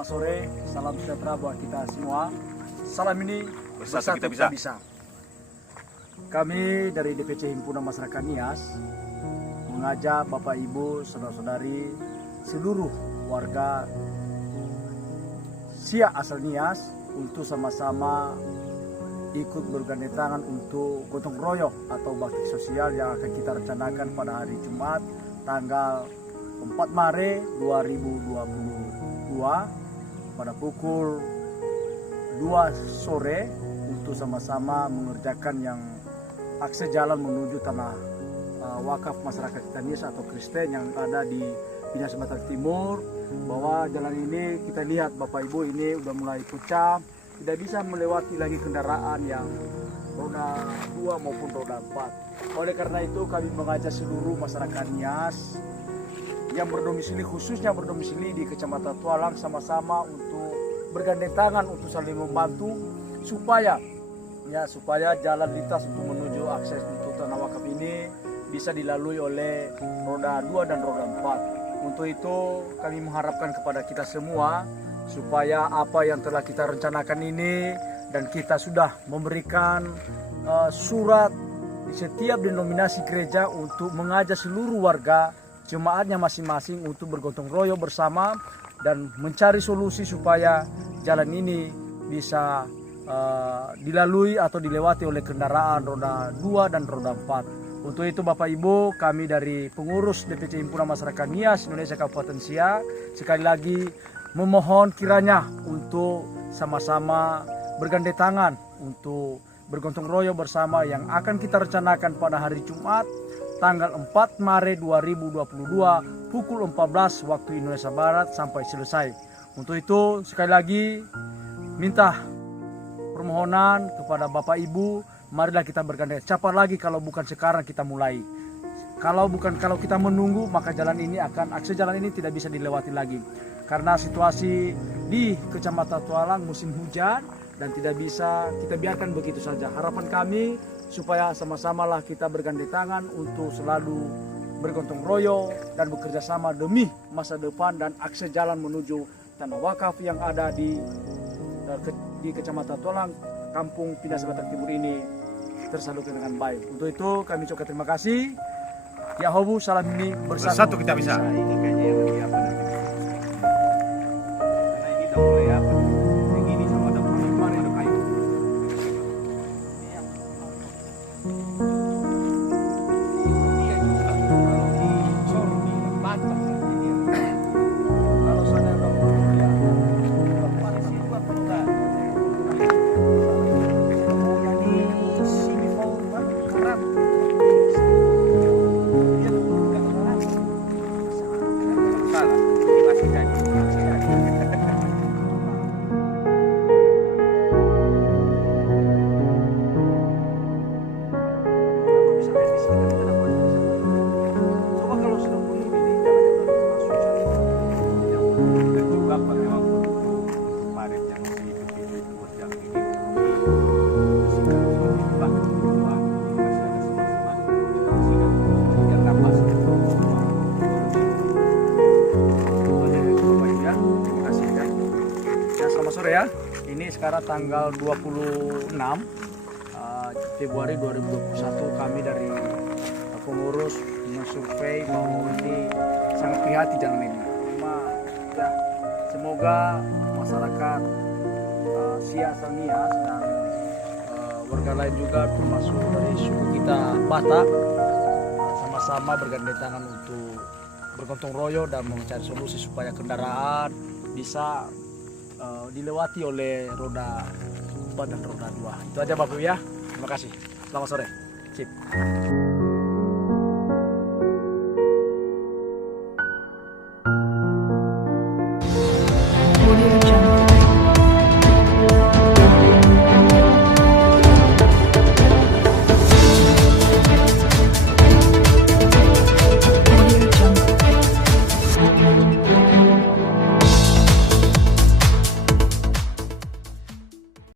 Selamat sore, salam sejahtera buat kita semua. Salam ini Bersatu kita bisa. Kami dari DPC Himpunan Masyarakat Nias mengajak Bapak Ibu, saudara-saudari, seluruh warga Siak asal Nias untuk sama-sama ikut bergandeng tangan untuk gotong royong atau bakti sosial yang akan kita rencanakan pada hari Jumat tanggal 4 Maret 2022 pada pukul 2 sore untuk sama-sama mengerjakan yang akses jalan menuju tanah wakaf masyarakat kita Nias atau Kristen yang ada di Pinar Sumatera Timur. Bahwa jalan ini kita lihat Bapak Ibu ini udah mulai pucam, tidak bisa melewati lagi kendaraan yang roda 2 maupun roda 4. Oleh karena itu kami mengajak seluruh masyarakat Nias yang berdomisili, khususnya berdomisili di Kecamatan Tualang, sama-sama untuk bergandeng tangan untuk saling membantu supaya jalan lintas untuk menuju akses untuk tanah wakaf ini bisa dilalui oleh roda 2 dan roda 4. Untuk itu kami mengharapkan kepada kita semua supaya apa yang telah kita rencanakan ini, dan kita sudah memberikan surat di setiap denominasi gereja untuk mengajak seluruh warga jemaatnya masing-masing untuk bergotong royong bersama dan mencari solusi supaya jalan ini bisa dilalui atau dilewati oleh kendaraan roda 2 dan roda 4. Untuk itu Bapak Ibu, kami dari pengurus DPC Himpunan Masyarakat Nias Indonesia Kabupaten Siak sekali lagi memohon kiranya untuk sama-sama bergandeng tangan untuk bergotong royong bersama yang akan kita rencanakan pada hari Jumat tanggal 4 Maret 2022 pukul 14 waktu Indonesia Barat sampai selesai. Untuk itu sekali lagi minta permohonan kepada Bapak Ibu, marilah kita bergandeng. Cepat lagi kalau bukan sekarang kita mulai. Kalau kita menunggu, maka akses jalan ini tidak bisa dilewati lagi. Karena situasi di Kecamatan Tualang musim hujan dan tidak bisa kita biarkan begitu saja. Harapan kami supaya sama-samalah kita bergandeng tangan untuk selalu bergotong royong dan bekerja sama demi masa depan dan akses jalan menuju tanah wakaf yang ada di Kecamatan Tualang, Kampung Pinar Sumatera Timur ini tersalurkan dengan baik. Untuk itu kami ucapkan terima kasih. Ya Hobu, salam ini Bersatu kita bisa. Ini kayaknya yang lagi apa nanti? Karena ini udah mulai apa? Yang ini sama ada kemarin ada kayu. Iya juga. Kalau di Solo di Batam ini. Kalau sana udah mulai ya. Kemarin sih gua perlu nggak? Salah, ini masih jadi. Coba kalau sudah penuh ini jalan-jalan masuk sana. Dan juga Pak, memang kemarin yang di kecil buat yang ini bersihkan Pak, masih ada semas-semas bersihkan yang napas. Terima kasih ya. Ya, selamat sore ya. Ini sekarang tanggal 26 Februari 2021. Kami dari pengurus mensurvei bahwa ini sangat prihatin jalan ini. Cuma ya, semoga masyarakat Siak asal Nias dan warga lain juga termasuk dari suku kita Batak sama-sama bergandeng tangan untuk bergotong royong dan mencari solusi supaya kendaraan bisa dilewati oleh roda 4 dan roda 2. Itu aja Bapak Ibu ya. Terima kasih. Selamat sore. Sip.